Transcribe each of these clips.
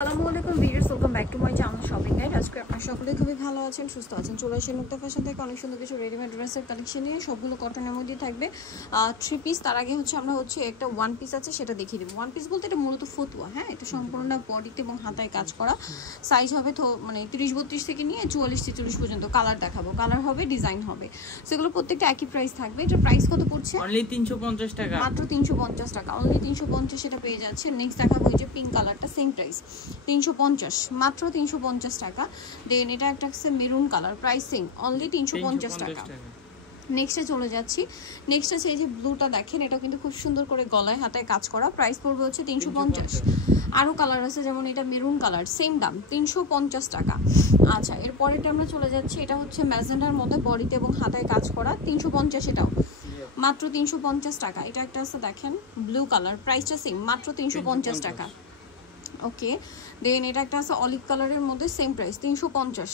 আসসালামু আলাইকুম viewers, welcome back to my channel shopping guide. আজকে আপনারা সকলেই খুবই ভালো আছেন, সুস্থ আছেন। চলে আসেন মুক্তা ফ্যাশন থেকে অনেক সুন্দর কিছু রেডিমেড ড্রেসের কালেকশন নিয়ে, সবগুলো কটনের মধ্যে থাকবে। 3 পিস। তার আগে আমরা একটা 1 পিস আছে সেটা দেখিয়ে দেবো। 1 পিস বলতে এটা মূলত ফতুয়া, হ্যাঁ, এটা সম্পূর্ণ বডিতে এবং হাতায় কাজ করা। সাইজ হবে তো মানে 30-32 থেকে নিয়ে 44-46 পর্যন্ত কালার দেখাবো। কালার হবে, ডিজাইন হবে, সেগুলো প্রত্যেকটা একই প্রাইস থাকবে। এটার প্রাইস কত পড়ছে? অনলি 350 টাকা, মাত্র 350 টাকা। অনলি 350 এটা পেয়ে যাচ্ছে। নেক্সট দেখাবো এই যে পিঙ্ক কালারটা, সেম প্রাইস 350, মাত্র 350 টাকা। দেন এটা একটা আছে মেরুন কালার, প্রাইসিং অনলি 350 টাকা। নেক্সটে চলে যাচ্ছি। নেক্সট আছে এই যে ব্লুটা দেখেন, এটা কিন্তু খুব সুন্দর করে গলায় হাতায় কাজ করা। প্রাইস পড়বে হচ্ছে 350। আরও কালার আছে, যেমন এটা মেরুন কালার, সেম দাম 350 টাকা। আচ্ছা, এরপরেটা আমরা চলে যাচ্ছি। এটা হচ্ছে ম্যাজেন্ডার মধ্যে বডিতে এবং হাতায় কাজ করা, 350, এটাও মাত্র 350 টাকা। এটা একটা আছে দেখেন ব্লু কালার, প্রাইসটা সেম, মাত্র 350 টাকা। ওকে, দেন এটা একটা আছে অলিভ কালারের মধ্যে, সেম প্রাইস 350।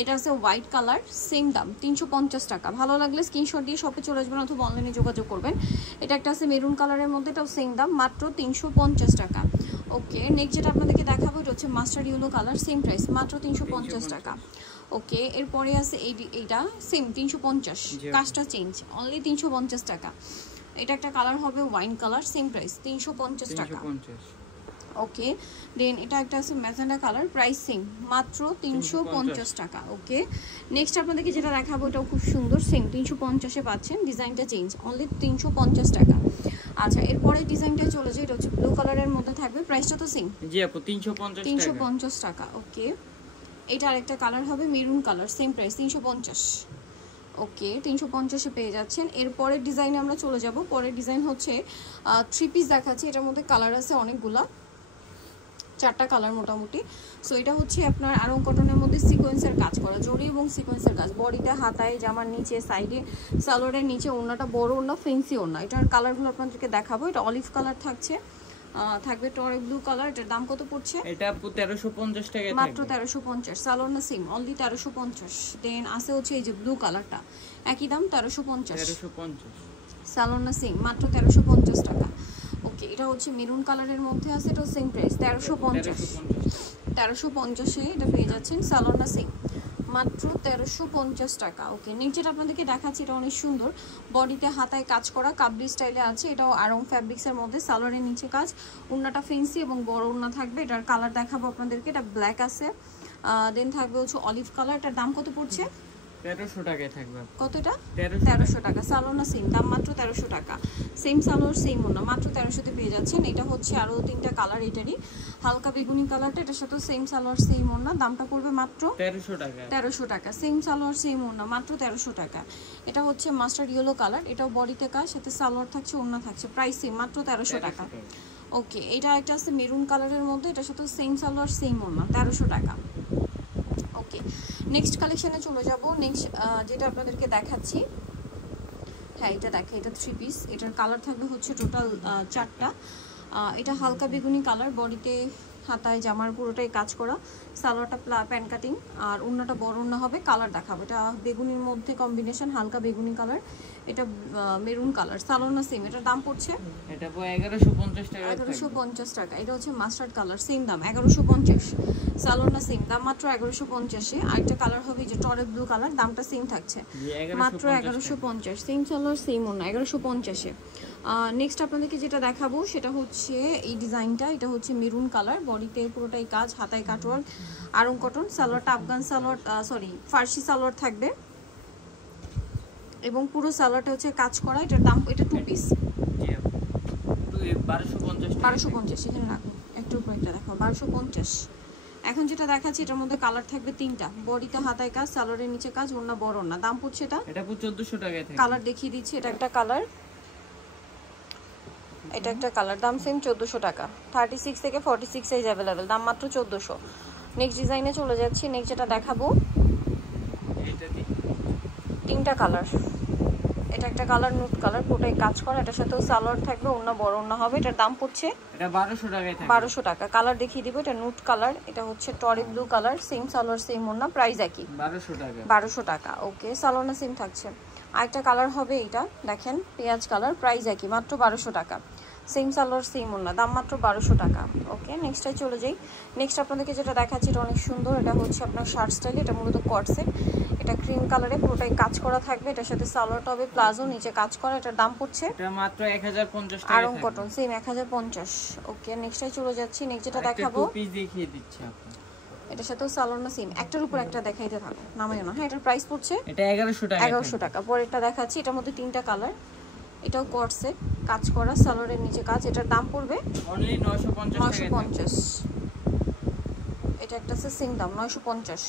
এটা আছে হোয়াইট কালার, সেম দাম 350 টাকা। ভালো লাগলে স্ক্রিনশট দিয়ে শপে চলে আসবেন অথবা অনলাইনে যোগাযোগ করবেন। এটা একটা আছে মেরুন কালারের মধ্যে, এটাও সেম দাম, মাত্র 350 টাকা। ওকে, নেক্সট যেটা আপনাদেরকে দেখাবো এটা হচ্ছে mustard yellow colour, same price, মাত্র 350 টাকা। ওকে, এরপরে আছে এইটা সেম 350, কাজটা চেঞ্জ, অনলি 350 টাকা। এটা একটা কালার হবে ওয়াইন কালার, সেম প্রাইস 350 টাকা। ওকে, দেন এটা একটা আছে ম্যাজেন্ডা কালার, প্রাইস সেম, মাত্র 350 টাকা। ওকে, নেক্সট আপনাদেরকে যেটা দেখাবো এটাও খুব সুন্দর, সেম 350-এ পাচ্ছেন। ডিজাইনটা চেঞ্জ, অনলি 350 টাকা। আচ্ছা, এরপরে ডিজাইনটা চলে যায়, এটা হচ্ছে ব্লু কালারের মধ্যে থাকবে, প্রাইসটা তো সেম, জি আপু 350 টাকা। ওকে, এটা আরেকটা কালার হবে মেরুন কালার, সেম প্রাইস 350। ওকে, 350-এ পেয়ে যাচ্ছেন। এরপরের ডিজাইনে আমরা চলে যাব। পরের ডিজাইন হচ্ছে 3 পিস দেখাচ্ছি। এটার মধ্যে কালার আছে অনেকগুলা, 4টা কালার মোটামুটি। সো এটা হচ্ছে আপনার আরং কটনের মধ্যে সিকোয়েন্সের কাজ করা, জরি এবং সিকোয়েন্সের কাজ, বডিতে, হাতায়, জামার নিচে, সাইডে, সালোয়ারের নিচে, ওড়নাটা বড় ওড়না, ফেন্সি ওড়না। এটার কালারগুলো আপনাদেরকে দেখাবো। এটা অলিভ কালার থাকবে টরে ব্লু কালার। এটার দাম কত পড়ছে? এটা আপু 1350 টাকা, মাত্র 1350। সালোয়ার না সেম, অনলি 1350। দেন আছে হচ্ছে এই যে ব্লু কালারটা, একই দাম 1350। সালোয়ার না সেম, মাত্র 1350 টাকা। ওকে, এটা হচ্ছে মেরুন কালারের মধ্যে আছে, এটাও সেম প্রাইস 1350। 1350-এ এটা পেয়ে যাচ্ছেন। সালোয়ার না সেম, মাত্র 1350 টাকা। ওকে, নেক্সট যেটা আপনাদেরকে দেখাচ্ছি এটা অনেক সুন্দর, বডিতে হাতায় কাজ করা, কাবলি স্টাইলে আছে। এটাও আরং ফ্যাব্রিক্সের মধ্যে, সালোয়ারের নিচে কাজ, ওড়নাটা ফেন্সি এবং বড় ওড়না থাকবে। এটার কালার দেখাবো আপনাদেরকে, এটা ব্ল্যাক আছে, দেন থাকবে হচ্ছে অলিভ কালার। এটার দাম কত পড়ছে? 1300 টাকায় থাকবে। কত এটা? 1300 টাকা। সালোয়ার না সেম, দাম মাত্র 1300 টাকা। সেম সালোয়ার সেম ওড়না, মাত্র 1300-তে পেয়ে যাচ্ছেন। এটা হচ্ছে আরও 3টা কালার, এটারই হালকা বেগুনি কালারটা, এটার সাথে সেম সালোয়ার সেম ওড়না, দামটা পড়বে মাত্র 1300 টাকা। 1300 টাকা। সেম সালোয়ার সেম ওড়না, মাত্র 1300 টাকা। এটা হচ্ছে মাস্টার্ড ইয়েলো কালার, এটাও বডিতে কাজ, সাথে সালোয়ার থাকছে, ওড়না থাকছে, প্রাইস সেম, মাত্র 1300 টাকা। ওকে, এটা একটা আছে মেরুন কালারের মধ্যে, এটার সাথে সেম সালোয়ার সেম ওড়না, 1300 টাকা। ওকে, নেক্সট কালেকশনে চলে যাব। নেক্সট যেটা আপনাদেরকে দেখাচ্ছি, হ্যাঁ এটা দেখে, এটা 3 পিস। এটার কালার থাকবে হচ্ছে টোটাল 4টা। এটা হালকা বেগুনি কালার, বডিতে, হাতায়, জামার পুরোটাই কাজ করা, সালোয়ারটা প্যান কাটিং, আর ওড়নাটা বড় ওড়না হবে। কালার দেখাবো, এটা বেগুনির মধ্যে কম্বিনেশন, হালকা বেগুনি কালার, এটা মেরুন কালার। সালোয়ার না সেম, এটার দাম পড়ছে এটা 1150 টাকা। 1150 টাকা। এটা হচ্ছে মাস্টার্ড কালার, সেম দাম 1150। সালোয়ার না সেম, দাম মাত্র 1150-এ। আরেকটা কালার হবে যে টরে ব্লু কালার, দামটা সেম থাকছে, মাত্র 1150। সেম সালোয়ার সেম ওড়না, 1150-এ। নেক্সট আপনাদেরকে যেটা দেখাবো সেটা হচ্ছে এই ডিজাইনটা, এটা হচ্ছে মেরুন কালার, বডিতে পুরোটাই কাজ, হাতায় কাটওয়ার্ক, আরং কটন। সালোয়ারটা আফগান সালোয়ার, ফার্সি সালোয়ার থাকবে এবং পুরো সালোয়ারটা হচ্ছে কাজ করা। এটার দাম, এটা 2 পিস, 1250। এখানে রাখুন, একটু উপরে একটা দেখো, 1250। এখন যেটা দেখাচ্ছি এটার মধ্যে কালার থাকবে 3টা, বডিতে হাতায় কাজ, সালোয়ারের নিচে কাজ, ওড়না বড় ওড়না। দাম পড়ছে এটা 1400 টাকায় থাকবে। কালার দেখিয়ে দিচ্ছি, এটা একটা কালার, এটা একটা কালার, দাম সেম 1400 টাকা। 36 থেকে 46 সাইজ অ্যাভেলেবেল, দাম মাত্র 1400। নেক্সট ডিজাইনে চলে যাচ্ছি। নেক্সট যেটা দেখাবো, 3টা কালার, এটা একটা কালার নুট কালার, পুরোটাই কাজ করা, এটার সাথেও সালোয়ার থাকবে, ওড়না বড় ওড়না হবে। এটার দাম পড়ছে এটা 1200 টাকায় থাকবে। 1200 টাকা। কালার দেখিয়ে দিব, এটা নুট কালার, এটা হচ্ছে টরি blue colour, same salwar same ওড়না, প্রাইস একই, 1200 টাকা। 1200 টাকা। ওকে, সালোয়ার না সেম থাকছে। আরেকটা কালার হবে এইটা দেখেন, পেঁয়াজ কালার, প্রাইস একই, মাত্র 1200 টাকা। সেম সালোয়ার সেম ওড়না, দাম মাত্র 1200 টাকা। ওকে, নেক্সটটাই চলে যাই। নেক্সট আপনাদেরকে যেটা দেখাচ্ছি এটা অনেক সুন্দর, এটা হচ্ছে আপনার শার্ট স্টাইল, এটা মূলত কটসেট, এটা ক্রিম কালারে পুরোটাই কাজ করা থাকবে, এটার সাথে সালোয়ারটা হবে প্লাজো, নিচে কাজ করা, এটার দাম পড়ছে এটা মাত্র 1050 টাকা। Aarong cotton same 1050। ওকে, নেক্সটটাই চলে যাচ্ছি। নেক্সট যেটা দেখাবো পিস দেখিয়ে দিচ্ছি আপনাকে, এটার সাথেও সালোয়ার না সেম, একটার উপর একটা দেখাইতে থাকো, নামাইও না। হ্যাঁ, এটার প্রাইস পড়ছে এটা 1100 টাকা। 1100 টাকা। পরেরটা দেখাচ্ছি, এটার মধ্যে 3টা কালার, এটাও কটসেট কাজ করা, সালোয়ারের নিচে কাজ, এটার দাম পড়বে অনলি 950 টাকা। 950। এটা একটা আছে সেম দাম 950।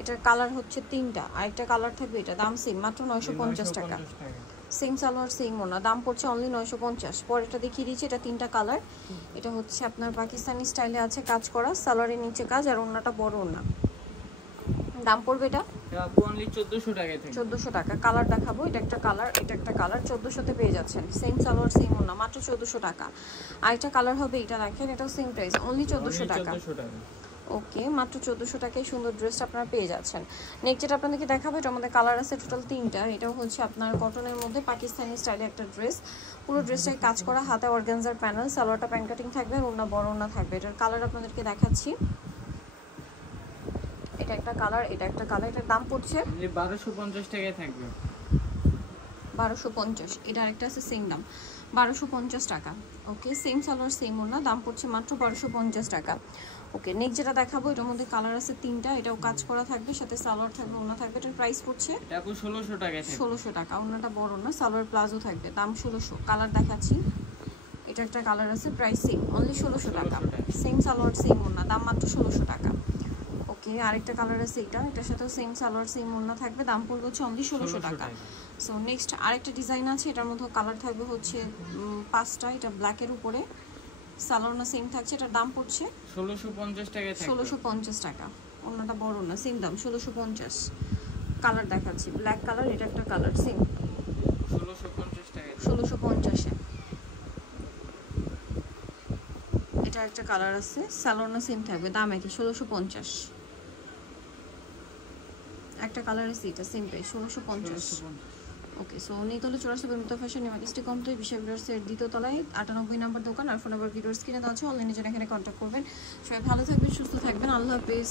এটার কালার হচ্ছে 3টা, আরেকটা কালার থাকবে, এটা দাম সেম মাত্র 950 টাকা। সেম সালোয়ার সেম ওনা, দাম পড়ছে অনলি 950। পরেরটা দেখিয়ে দিচ্ছি, এটা 3টা কালার, এটা হচ্ছে আপনার পাকিস্তানি স্টাইলে আছে কাজ করা, সালোয়ারের নিচে কাজ, আর ওনাটা বড় ওনা, দাম পড়বে এটা অনলি 1400 টাকা থেকে। 1400 টাকা। কালার দেখাবো, এটা একটা কালার, এটা একটা কালার, 1400 তে পেয়ে যাচ্ছেন। সেম সালোয়ার সেম ওনা, মাত্র 1400 টাকা। আরেকটা কালার হবে, এটা দেখেন, এটাও সেম প্রাইস অনলি 1400 টাকা। ওকে, মাত্র 1400 টাকায় সুন্দর ড্রেসটা আপনারা পেয়ে যাচ্ছেন। নেক্সট যেটা আপনাদেরকে দেখাবো, এটার মধ্যে কালার আছে টোটাল 3টা। এটাও হচ্ছে আপনার কটনের মধ্যে পাকিস্তানি স্টাইলে একটা ড্রেস, পুরো ড্রেসটাই কাজ করা, হাতে অর্গানজার প্যানেল, সালোয়ারটা প্যান কাটিং থাকবে, আর ওনা বড় ওনা থাকবে। এটার কালার আপনাদেরকে দেখাচ্ছি, এটা একটা কালার, এটা একটা কালার, এটার দাম পড়ছে 1250 টাকায় থাকবে। 1250। এটা আরেকটা আছে সেম দাম 1250 টাকা। ওকে, সেম সালোয়ার সেম ওনা, দাম পড়ছে মাত্র 1250 টাকা। ওকে, নেক্সট যেটা দেখাবো, এটার মধ্যে কালার আছে 3টা, এটাও কাজ করা থাকবে, সাথে সালোয়ার থাকবে, ওনা থাকবে, এটার প্রাইস পড়ছে এটা 1600 টাকায় থাকবে। 1600 টাকা। ওনাটা বড় না, সালোয়ার প্লাজো থাকবে, দাম 1600। কালার দেখাচ্ছি, এটা একটা কালার আছে, প্রাইস সেম অনলি 1600 টাকা। সেম সালোয়ার সেম ওনা, দাম মাত্র 1600 টাকা। ওকে, আরেকটা কালার আছে, এটার সাথেও সেম সালোয়ার সেম ওড়না থাকবে, দাম পড়বে হচ্ছে অনলি 1600 টাকা। সো নেক্সট আরেকটা ডিজাইন আছে, এটার মধ্যে কালার থাকবে হচ্ছে 5টা, এটা ব্ল্যাকের উপরে, সালোয়ার না সেম থাকছে, এটার দাম পড়ছে 1650 টাকায় থাকবে। 1650 টাকা। ওড়নাটা বড় না, সেম দাম 1650। কালার দেখাচ্ছি, ব্ল্যাক কালার, এটা একটা কালার সেম 1650 টাকায়। 1650 এ এটা একটা কালার আছে, সালোয়ার না সেম থাকবে, দাম একই 1650। একটা কালার আছে, এটা সেম প্রাইস 1650। ওকে, সো নিতলে 84 বিমুক্ত ফ্যাশন নিমাকিস্টি কমপ্লিট বিশাল ভিউয়ার্সের দ্বিতীয় তলায় 98 নম্বর দোকান, আর ফোন নাম্বার ভিডিওস কিনে দেওয়া আছে, অনলাইনে জন্য এখানে কন্ট্যাক্ট করবেন। সবাই ভালো থাকবেন, সুস্থ থাকবেন, আল্লাহ হাফেজ।